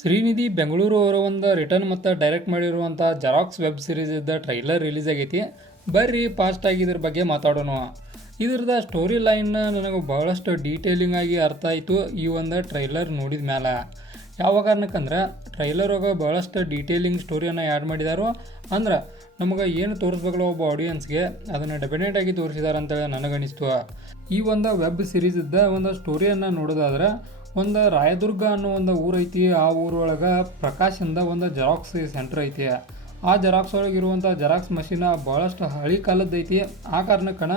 ಶ್ರೀನಿಧಿ ಬೆಂಗಳೂರು ಅವರ ಒಂದು ರಿಟರ್ನ್ ಮತ್ತು ಡೈರೆಕ್ಟ್ ಮಾಡಿರುವಂಥ ಜೆರಾಕ್ಸ್ ವೆಬ್ ಸೀರೀಸ್ ಇದ್ದ ಟ್ರೈಲರ್ ರಿಲೀಸ್ ಆಗೈತಿ. ಬರ್ರಿ ಫಾಸ್ಟಾಗಿ ಇದ್ರ ಬಗ್ಗೆ ಮಾತಾಡೋಣ. ಇದ್ರದ ಸ್ಟೋರಿ ಲೈನ್ನ ನನಗೆ ಬಹಳಷ್ಟು ಡೀಟೇಲಿಂಗ್ ಆಗಿ ಅರ್ಥ ಆಯಿತು ಈ ಒಂದು ಟ್ರೈಲರ್ ನೋಡಿದ ಮೇಲೆ. ಯಾವ ಕಾರಣಕ್ಕಂದ್ರೆ ಟ್ರೈಲರಾಗ ಭಾಳಷ್ಟು ಡೀಟೇಲಿಂಗ್ ಸ್ಟೋರಿಯನ್ನು ಆ್ಯಡ್ ಮಾಡಿದಾರೋ, ಅಂದ್ರೆ ನಮಗೆ ಏನು ತೋರಿಸ್ಬೇಕಲ್ಲ ಒಬ್ಬ ಆಡಿಯನ್ಸ್ಗೆ ಅದನ್ನು ಡೆಫಿನೆಟಾಗಿ ತೋರಿಸಿದ್ದಾರೆ ಅಂತೇಳಿ ನನಗನಿಸ್ತು. ಈ ಒಂದು ವೆಬ್ ಸೀರೀಸ್ ಇದ್ದ ಒಂದು ಸ್ಟೋರಿಯನ್ನು ನೋಡೋದಾದ್ರೆ, ಒಂದು ರಾಯದುರ್ಗ ಅನ್ನೋ ಒಂದು ಊರೈತಿ. ಆ ಊರೊಳಗೆ ಪ್ರಕಾಶಿಂದ ಒಂದು ಜೆರಾಕ್ಸ್ ಸೆಂಟರ್ ಐತಿ. ಆ ಜೆರಾಕ್ಸ್ ಒಳಗಿರುವಂಥ ಜೆರಾಕ್ಸ್ ಮಷೀನ ಭಾಳಷ್ಟು ಹಳಿ ಕಾಲದ್ದೈತಿ. ಆ ಕಾರಣಕ್ಕನ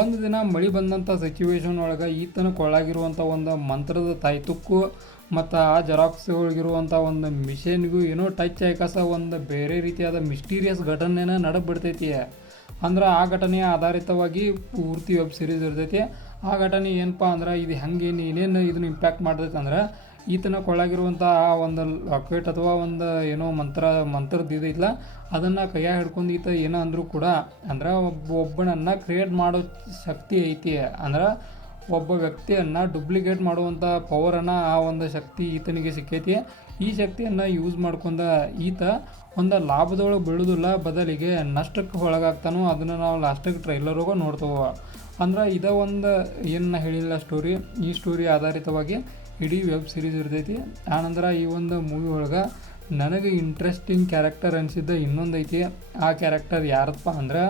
ಒಂದು ದಿನ ಮಳೆ ಬಂದಂಥ ಸಿಚುವೇಶನ್ ಒಳಗೆ ಈತನ ಕೊಳ್ಳಾಗಿರುವಂಥ ಒಂದು ಮಂತ್ರದ ತಾಯ್ತುಕ್ಕು ಮತ್ತು ಆ ಜೆರಾಕ್ಸ್ ಒಳಗಿರುವಂಥ ಒಂದು ಮಿಷನ್ಗೂ ಏನೋ ಟಚ್ ಆಯ್ಕಸ ಒಂದು ಬೇರೆ ರೀತಿಯಾದ ಮಿಸ್ಟೀರಿಯಸ್ ಘಟನೆನ ನಡೆಬಿಡ್ತೈತಿ. ಅಂದ್ರೆ ಆ ಘಟನೆಯ ಆಧಾರಿತವಾಗಿ ಪೂರ್ತಿ ವೆಬ್ ಸೀರೀಸ್ ಇರ್ತೈತಿ. ಆ ಘಟನೆ ಏನಪ್ಪ ಅಂದ್ರೆ ಇದು ಹೆಂಗೇನು ಏನೇನು ಇದನ್ನ ಇಂಪ್ಯಾಕ್ಟ್ ಮಾಡ್ತೈತೆ ಅಂದ್ರೆ, ಈತನ ಕೊಳ್ಳಾಗಿರುವಂಥ ಆ ಒಂದು ಲಾಕೆಟ್ ಅಥವಾ ಒಂದು ಏನೋ ಮಂತ್ರದ ಇದೈತಲ್ಲ, ಅದನ್ನು ಕೈಯಾಗ ಹಿಡ್ಕೊಂಡು ಈತ ಏನೋ ಅಂದರೂ ಕೂಡ ಅಂದ್ರೆ ಒಬ್ಬನನ್ನು ಕ್ರಿಯೇಟ್ ಮಾಡೋ ಶಕ್ತಿ ಐತಿ. ಅಂದ್ರೆ ಒಬ್ಬ ವ್ಯಕ್ತಿಯನ್ನು ಡುಪ್ಲಿಕೇಟ್ ಮಾಡುವಂಥ ಪವರನ್ನು ಆ ಒಂದು ಶಕ್ತಿ ಈತನಿಗೆ ಸಿಕ್ಕೈತಿ. ಈ ಶಕ್ತಿಯನ್ನು ಯೂಸ್ ಮಾಡ್ಕೊಂಡ ಈತ ಒಂದು ಲಾಭದೊಳಗೆ ಬೀಳೋದಿಲ್ಲ, ಬದಲಿಗೆ ನಷ್ಟಕ್ಕೆ ಒಳಗಾಗ್ತಾನೋ. ಅದನ್ನು ನಾವು ಲಾಸ್ಟಿಗೆ ಟ್ರೈಲರ್ಗೂ ನೋಡ್ತೇವೆ. ಅಂದ್ರೆ ಇದೇ ಒಂದು ಏನು ಹೇಳಿಲ್ಲ ಸ್ಟೋರಿ. ಈ ಸ್ಟೋರಿ ಆಧಾರಿತವಾಗಿ ಇಡೀ ವೆಬ್ ಸೀರೀಸ್ ಇರ್ತೈತಿ. ಆನಂತರ ಈ ಒಂದು ಮೂವಿ ಒಳಗೆ ನನಗೆ ಇಂಟ್ರೆಸ್ಟಿಂಗ್ ಕ್ಯಾರೆಕ್ಟರ್ ಅನಿಸಿದ್ದ ಇನ್ನೊಂದು ಐತಿ. ಆ ಕ್ಯಾರೆಕ್ಟರ್ ಯಾರಪ್ಪ ಅಂದ್ರೆ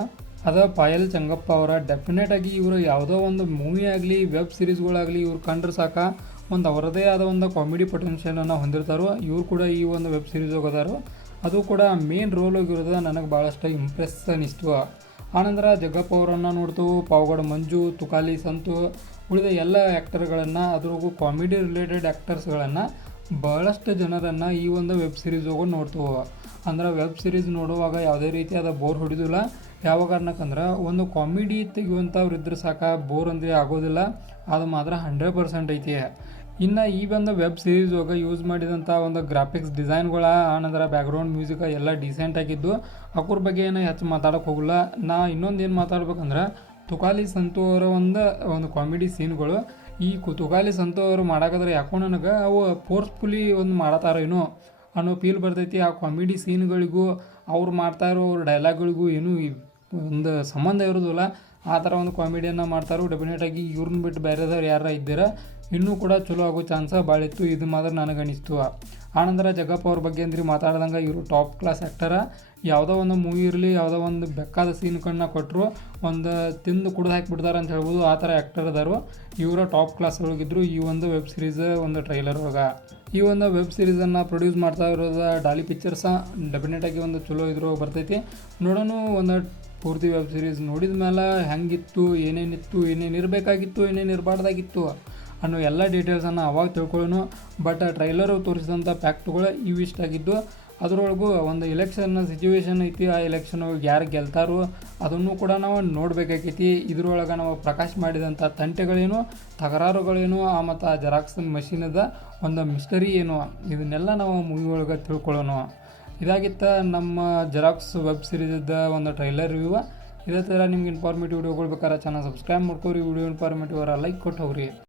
ಅದು ಪಾಯಲ್ ಚಂಗಪ್ಪ ಅವರ. ಡೆಫಿನೆಟಾಗಿ ಇವರು ಯಾವುದೋ ಒಂದು ಮೂವಿ ಆಗಲಿ ವೆಬ್ ಸೀರೀಸ್ಗಳಾಗಲಿ ಇವ್ರು ಕಂಡ್ರೆ ಸಾಕ ಒಂದು ಅವರದೇ ಆದ ಒಂದು ಕಾಮಿಡಿ ಪೊಟೆನ್ಷಿಯಲನ್ನು ಹೊಂದಿರ್ತಾರೋ. ಇವ್ರು ಕೂಡ ಈ ಒಂದು ವೆಬ್ ಸೀರೀಸ್ ಹೋಗೋದಾರು, ಅದು ಕೂಡ ಮೇನ್ ರೋಲ್ ಹೋಗಿರೋದು ನನಗೆ ಭಾಳಷ್ಟು ಇಂಪ್ರೆಸ್ ಅನಿಸ್ತು. ಆನಂತರ ಜಗ್ಗಪ್ಪ ಅವರನ್ನು ನೋಡ್ತೇವೆ, ಪಾವಗಡ ಮಂಜು, ತುಕಾಲಿ ಸಂತು, ಉಳಿದ ಎಲ್ಲ ಆ್ಯಕ್ಟರ್ಗಳನ್ನು, ಅದ್ರಾಗೂ ಕಾಮಿಡಿ ರಿಲೇಟೆಡ್ ಆ್ಯಕ್ಟರ್ಸ್ಗಳನ್ನು ಭಾಳಷ್ಟು ಜನರನ್ನು ಈ ಒಂದು ವೆಬ್ ಸೀರೀಸ್ ಹೋಗೋ ನೋಡ್ತೇವೆ. ಅಂದ್ರೆ ವೆಬ್ ಸೀರೀಸ್ ನೋಡುವಾಗ ಯಾವುದೇ ರೀತಿಯಾದ ಬೋರ್ ಹೊಡಿಯೋದಿಲ್ಲ. ಯಾವ ಕಾರಣಕ್ಕಂದ್ರೆ ಒಂದು ಕಾಮಿಡಿ ತೆಗೆಯುವಂಥವ್ರು ಇದ್ರೆ ಸಾಕ, ಬೋರ್ ಅಂದರೆ ಆಗೋದಿಲ್ಲ. ಅದು ಮಾತ್ರ 100% ಐತಿ. ಇನ್ನು ಈ ಒಂದು ವೆಬ್ ಸೀರೀಸ್ ಒಳಗೆ ಯೂಸ್ ಮಾಡಿದಂಥ ಒಂದು ಗ್ರಾಫಿಕ್ಸ್ ಡಿಸೈನ್ಗಳ, ಆನಂತರ ಬ್ಯಾಕ್ಗ್ರೌಂಡ್ ಮ್ಯೂಸಿಕ್ ಎಲ್ಲ ಡೀಸೆಂಟ್ ಆಗಿದ್ದು. ಅವ್ರ ಬಗ್ಗೆ ಏನು ಹೆಚ್ಚು ಮಾತಾಡೋಕೆ ಹೋಗಲ್ಲ. ನಾ ಇನ್ನೊಂದು ಏನು ಮಾತಾಡ್ಬೇಕಂದ್ರೆ, ತುಕಾಲಿ ಸಂತು ಅವರ ಒಂದು ಕಾಮಿಡಿ ಸೀನ್ಗಳು. ಈ ತುಕಾಲಿ ಸಂತು ಅವರು ಮಾಡಾಕಂದ್ರೆ ಯಾಕೋ ನನಗೆ ಅವು ಫೋರ್ಸ್ಫುಲಿ ಒಂದು ಮಾಡತ್ತಾರೇನೋ ಅನ್ನೋ ಫೀಲ್ ಬರ್ತೈತಿ. ಆ ಕಾಮಿಡಿ ಸೀನ್ಗಳಿಗೂ ಅವ್ರು ಮಾಡ್ತಾ ಇರೋ ಅವ್ರ ಡೈಲಾಗ್ಗಳಿಗೂ ಏನೂ ಒಂದು ಸಂಬಂಧ ಇರೋದಿಲ್ಲ. ಆ ಥರ ಒಂದು ಕಾಮಿಡಿಯನ್ನು ಮಾಡ್ತಾರೋ. ಡೆಫಿನೆಟಾಗಿ ಇವ್ರನ್ನ ಬಿಟ್ಟು ಬೇರೆದವ್ರು ಯಾರು ಇದ್ದೀರ ಇನ್ನೂ ಕೂಡ ಚಲೋ ಆಗೋ ಚಾನ್ಸ ಭಾಳ ಇತ್ತು. ಇದು ಮಾತ್ರ ನನಗನಿಸ್ತು. ಆನಂತರ ಜಗ್ಗಪ್ಪ ಅವ್ರ ಬಗ್ಗೆ ಅಂದ್ರೆ ಮಾತಾಡ್ದಂಗೆ ಇವರು ಟಾಪ್ ಕ್ಲಾಸ್ ಆ್ಯಕ್ಟರ. ಯಾವುದೋ ಒಂದು ಮೂವಿ ಇರಲಿ, ಯಾವುದೋ ಒಂದು ಬೆಕ್ಕಾದ ಸೀನ್ಗಳನ್ನ ಕೊಟ್ಟರು ಒಂದು ತಿಂದು ಕುಡ್ದು ಹಾಕಿಬಿಡ್ತಾರೆ ಅಂತ ಹೇಳ್ಬೋದು. ಆ ಥರ ಆ್ಯಕ್ಟರ್ ಅದಾರು. ಇವರ ಟಾಪ್ ಕ್ಲಾಸ್ ಒಳಗಿದ್ರು ಈ ಒಂದು ವೆಬ್ ಸೀರೀಸ್ ಒಂದು ಟ್ರೈಲರ್ ಒಳಗೆ. ಈ ಒಂದು ವೆಬ್ ಸೀರೀಸನ್ನು ಪ್ರೊಡ್ಯೂಸ್ ಮಾಡ್ತಾ ಇರೋದು ಡಾಲಿ ಪಿಕ್ಚರ್ಸ. ಡೆಫಿನೆಟಾಗಿ ಒಂದು ಚಲೋ ಇದ್ರು ಬರ್ತೈತಿ. ನೋಡೋಣ ಒಂದು ಪೂರ್ತಿ ವೆಬ್ ಸೀರೀಸ್ ನೋಡಿದ ಮೇಲೆ ಹೆಂಗಿತ್ತು, ಏನೇನಿತ್ತು, ಏನೇನು ಇರಬೇಕಾಗಿತ್ತು, ಏನೇನು ಇರಬಾರ್ದಾಗಿತ್ತು ಅನ್ನೋ ಎಲ್ಲ ಡೀಟೇಲ್ಸನ್ನು ಅವಾಗ ತಿಳ್ಕೊಳ್ಳೋಣ. But trailer ತೋರಿಸಿದಂಥ ಫ್ಯಾಕ್ಟ್ಗಳು ಇವಿಷ್ಟಾಗಿದ್ದು. ಅದರೊಳಗೂ ಒಂದು ಎಲೆಕ್ಷನ್ ಸಿಚುವೇಶನ್ ಐತಿ. ಆ ಎಲೆಕ್ಷನ್ ಯಾರು ಗೆಲ್ತಾರೋ ಅದನ್ನು ಕೂಡ ನಾವು ನೋಡಬೇಕಾಗೈತಿ. ಇದ್ರೊಳಗೆ ನಾವು ಪ್ರಕಾಶ್ ಮಾಡಿದಂಥ ತಂಟೆಗಳೇನು, ತಕರಾರುಗಳೇನು, ಮತ್ತು ಆ ಜೆರಾಕ್ಸ್ ಮಷೀನದ ಒಂದು ಮಿಸ್ಟರಿ ಏನು, ಇದನ್ನೆಲ್ಲ ನಾವು ಮೂವಿ ಒಳಗೆ ತಿಳ್ಕೊಳ್ಳೋಣ. ಇದಾಗಿತ್ತ ನಮ್ಮ ಜೆರಾಕ್ಸ್ ವೆಬ್ ಸೀರೀಸ್ದ ಒಂದು ಟ್ರೈಲರ್ ರಿವ್ಯೂ. ಇದೇ ಥರ ನಿಮ್ಗೆ ಇನ್ಫಾರ್ಮೇಟಿವ್ ವಿಡಿಯೋಗಳು ಬೇಕಾದ್ರೆ ಚಾನಲ್ ಸಬ್ಸ್ಕ್ರೈಬ್ ಮಾಡ್ಕೋರಿ. ವಿಡಿಯೋ ಇನ್ಫಾರ್ಮೇಟಿವ್ ಲೈಕ್ ಕೊಟ್ಟು ಹೋಗ್ರಿ.